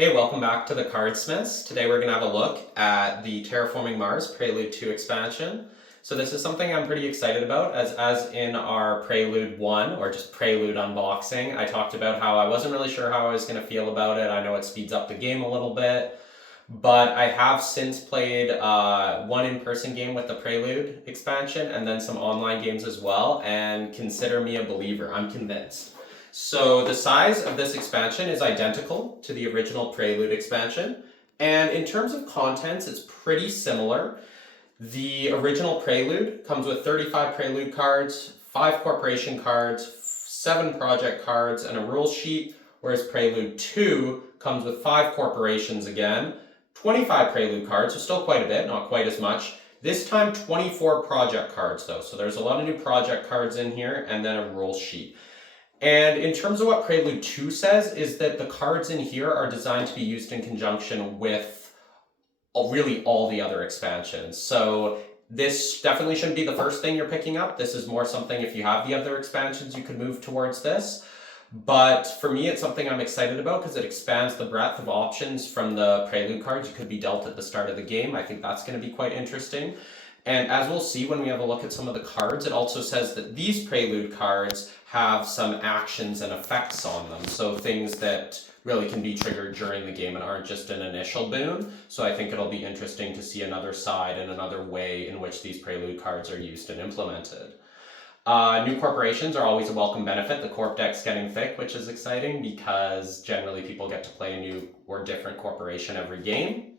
Hey, welcome back to the Cardsmiths. Today we're going to have a look at the Terraforming Mars Prelude 2 expansion. So this is something I'm pretty excited about, as in our Prelude 1, or just Prelude unboxing, I talked about how I wasn't really sure how I was going to feel about it. I know it speeds up the game a little bit, but I have since played one in-person game with the Prelude expansion and then some online games as well, and consider me a believer. I'm convinced. So the size of this expansion is identical to the original Prelude expansion, and in terms of contents, it's pretty similar. The original Prelude comes with 35 Prelude cards, 5 corporation cards, 7 project cards, and a rule sheet, whereas Prelude 2 comes with 5 corporations again, 25 Prelude cards, so still quite a bit, not quite as much. This time 24 project cards though, so there's a lot of new project cards in here, and then a rule sheet. And in terms of what Prelude 2 says, is that the cards in here are designed to be used in conjunction with really all the other expansions. So this definitely shouldn't be the first thing you're picking up. This is more something, if you have the other expansions, you could move towards this. But for me, it's something I'm excited about because it expands the breadth of options from the Prelude cards you could be dealt at the start of the game. I think that's going to be quite interesting. And as we'll see when we have a look at some of the cards, it also says that these Prelude cards have some actions and effects on them. So things that really can be triggered during the game and aren't just an initial boon. So I think it'll be interesting to see another side and another way in which these Prelude cards are used and implemented. New corporations are always a welcome benefit. The corp deck's getting thick, which is exciting because generally people get to play a new or different corporation every game.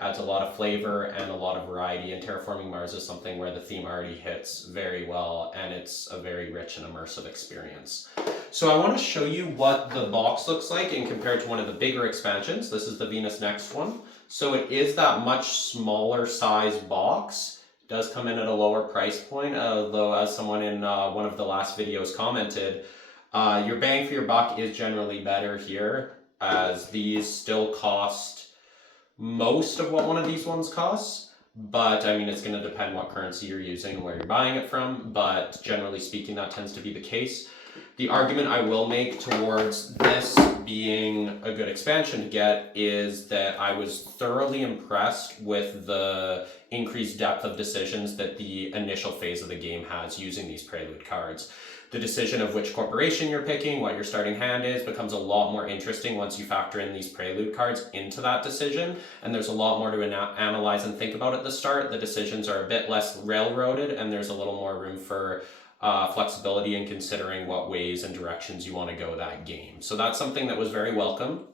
Adds a lot of flavor and a lot of variety, and Terraforming Mars is something where the theme already hits very well, and it's a very rich and immersive experience. So I want to show you what the box looks like in compared to one of the bigger expansions. This is the Venus Next one. So it is that much smaller size box. It does come in at a lower price point, though as someone in one of the last videos commented, your bang for your buck is generally better here, as these still cost most of what one of these ones costs, but I mean, it's going to depend what currency you're using and where you're buying it from, but generally speaking, that tends to be the case. The argument I will make towards this being a good expansion to get is that I was thoroughly impressed with the increased depth of decisions that the initial phase of the game has using these Prelude cards. The decision of which corporation you're picking, what your starting hand is, becomes a lot more interesting once you factor in these Prelude cards into that decision, and there's a lot more to analyze and think about at the start. The decisions are a bit less railroaded, and there's a little more room for flexibility in considering what ways and directions you want to go that game. So that's something that was very welcome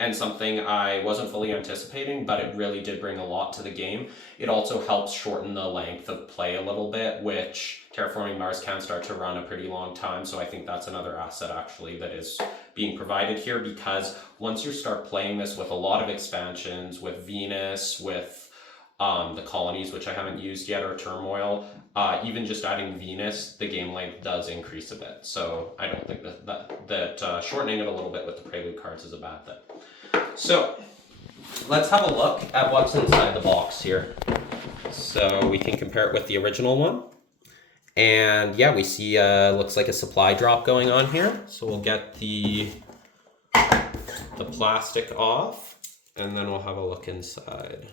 and something I wasn't fully anticipating, but it really did bring a lot to the game. It also helps shorten the length of play a little bit, which Terraforming Mars can start to run a pretty long time. So I think that's another asset actually that is being provided here, because once you start playing this with a lot of expansions, with Venus, with the colonies, which I haven't used yet, or Turmoil, even just adding Venus, the game length does increase a bit. So I don't think that shortening it a little bit with the Prelude cards is a bad thing. So let's have a look at what's inside the box here. So we can compare it with the original one. And yeah, we see looks like a supply drop going on here. So we'll get the plastic off, and then we'll have a look inside.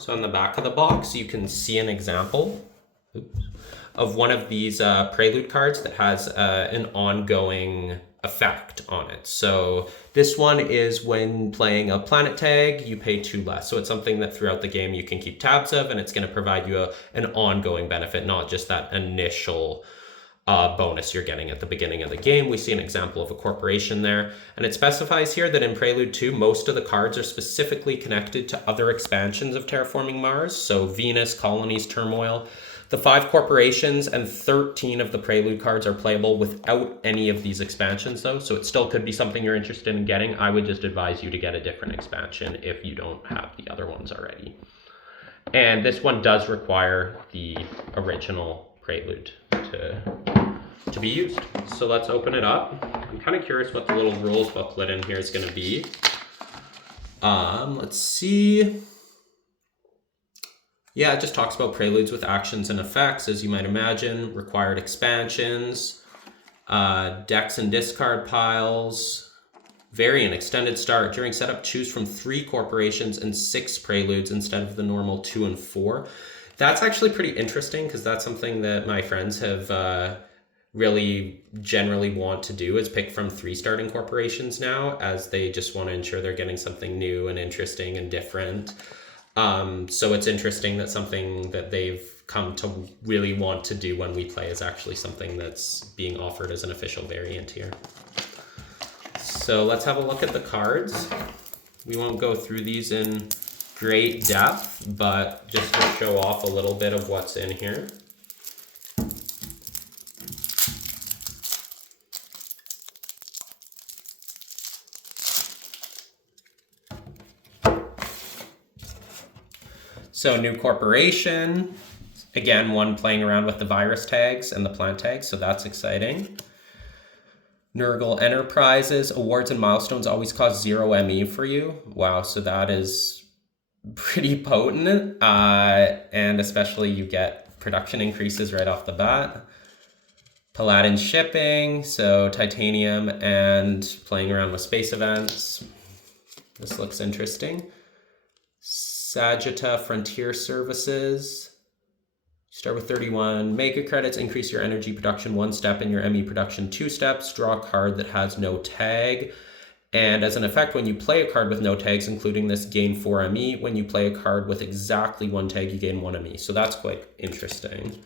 So on the back of the box, you can see an example of one of these Prelude cards that has an ongoing effect on it. So this one is when playing a planet tag, you pay 2 less. So it's something that throughout the game you can keep tabs of, and it's going to provide you an ongoing benefit, not just that initial bonus you're getting at the beginning of the game. We see an example of a corporation there, and it specifies here that in Prelude 2, most of the cards are specifically connected to other expansions of Terraforming Mars, so Venus, Colonies, Turmoil. The 5 corporations and 13 of the Prelude cards are playable without any of these expansions though, so it still could be something you're interested in getting. I would just advise you to get a different expansion if you don't have the other ones already. And this one does require the original Prelude to be used. So let's open it up. I'm kind of curious what the little rules booklet in here is going to be. Let's see. Yeah, it just talks about preludes with actions and effects, as you might imagine, required expansions, decks and discard piles, variant, extended start. During setup, choose from 3 corporations and 6 preludes instead of the normal 2 and 4. That's actually pretty interesting because that's something that my friends have really generally want to do, is pick from 3 starting corporations now, as they just want to ensure they're getting something new and interesting and different. So it's interesting that something that they've come to really want to do when we play is actually something that's being offered as an official variant here. So let's have a look at the cards. We won't go through these in great depth, but just to show off a little bit of what's in here. So new corporation, again, one playing around with the virus tags and the plant tags, so that's exciting. Nurgle Enterprises, awards and milestones always cost 0 ME for you. Wow, so that is pretty potent, and especially you get production increases right off the bat. Paladin shipping, so titanium and playing around with space events. This looks interesting. Sagitta Frontier Services. Start with 31 mega credits, increase your energy production 1 step and your ME production 2 steps. Draw a card that has no tag. And as an effect, when you play a card with no tags, including this, gain 4 ME. When you play a card with exactly 1 tag, you gain 1 ME. So that's quite interesting.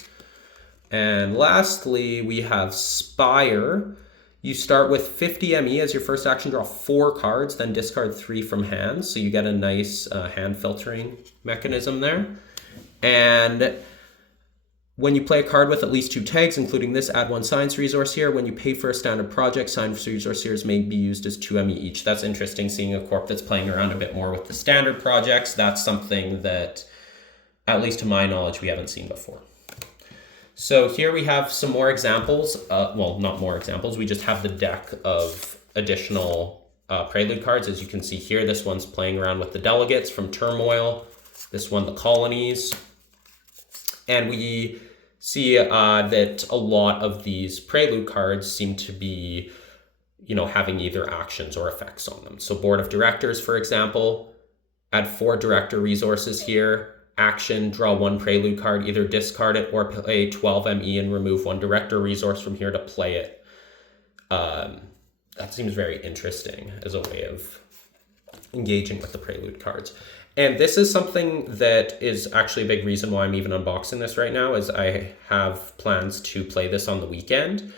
And lastly, we have Spire. You start with 50 ME as your first action, draw 4 cards, then discard 3 from hand. So you get a nice hand filtering mechanism there. And when you play a card with at least 2 tags, including this, add 1 science resource here. When you pay for a standard project, science resources may be used as 2 ME each. That's interesting, seeing a corp that's playing around a bit more with the standard projects. That's something that, at least to my knowledge, we haven't seen before. So here we have some more examples. Well, not more examples. We just have the deck of additional Prelude cards. As you can see here, this one's playing around with the delegates from Turmoil. This one, the colonies. And we see that a lot of these Prelude cards seem to be, having either actions or effects on them. So Board of Directors, for example, add 4 director resources here. Action, draw 1 Prelude card, either discard it or play 12 ME and remove 1 director resource from here to play it. That seems very interesting as a way of engaging with the Prelude cards. And this is something that is actually a big reason why I'm even unboxing this right now, is I have plans to play this on the weekend.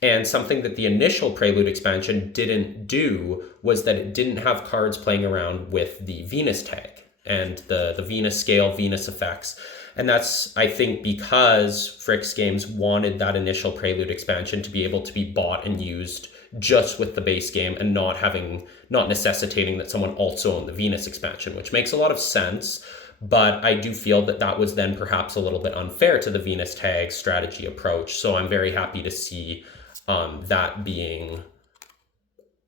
And something that the initial Prelude expansion didn't do was that it didn't have cards playing around with the Venus tag and the Venus scale, Venus effects. And that's, I think, because Fricks Games wanted that initial Prelude expansion to be able to be bought and used just with the base game and not necessitating that someone also own the Venus expansion, which makes a lot of sense. But I do feel that that was then perhaps a little bit unfair to the Venus tag strategy approach. So I'm very happy to see that being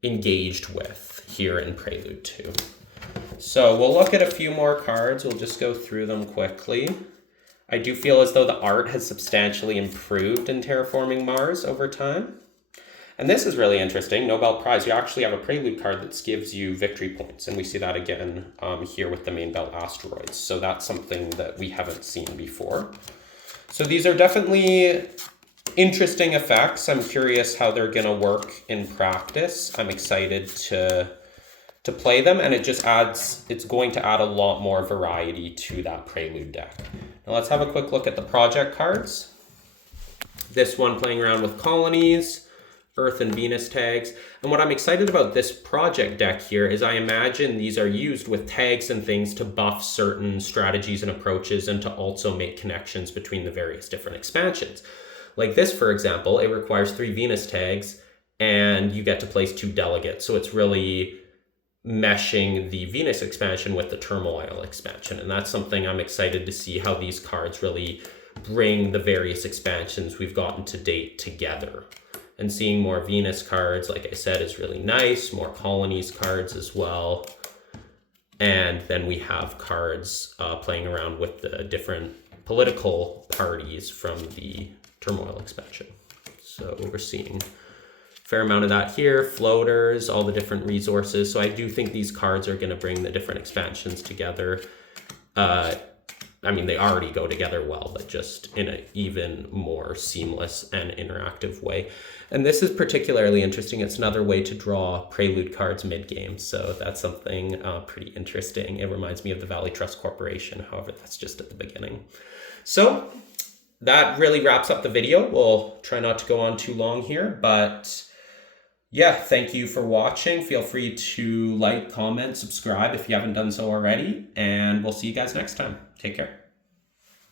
engaged with here in Prelude 2. So we'll look at a few more cards. We'll just go through them quickly. I do feel as though the art has substantially improved in Terraforming Mars over time. And this is really interesting. Nobel Prize, you actually have a Prelude card that gives you victory points. And we see that again here with the main belt asteroids. So that's something that we haven't seen before. So these are definitely interesting effects. I'm curious how they're going to work in practice. I'm excited to play them, and it's going to add a lot more variety to that Prelude deck. Now let's have a quick look at the project cards. This one playing around with colonies, Earth and Venus tags. And what I'm excited about this project deck here is I imagine these are used with tags and things to buff certain strategies and approaches and to also make connections between the various different expansions. Like this, for example, it requires 3 Venus tags and you get to place 2 delegates. So it's really meshing the Venus expansion with the Turmoil expansion. And that's something I'm excited to see how these cards really bring the various expansions we've gotten to date together. And seeing more Venus cards, like I said, is really nice. More Colonies cards as well. And then we have cards playing around with the different political parties from the Turmoil expansion. So we're seeing a fair amount of that here. Floaters, all the different resources. So I do think these cards are going to bring the different expansions together. I mean, they already go together well, but just in an even more seamless and interactive way. And this is particularly interesting. It's another way to draw Prelude cards mid-game. So that's something pretty interesting. It reminds me of the Valley Trust Corporation. However, that's just at the beginning. So that really wraps up the video. We'll try not to go on too long here, but yeah, thank you for watching. Feel free to like, comment, subscribe if you haven't done so already, and we'll see you guys next time. Take care.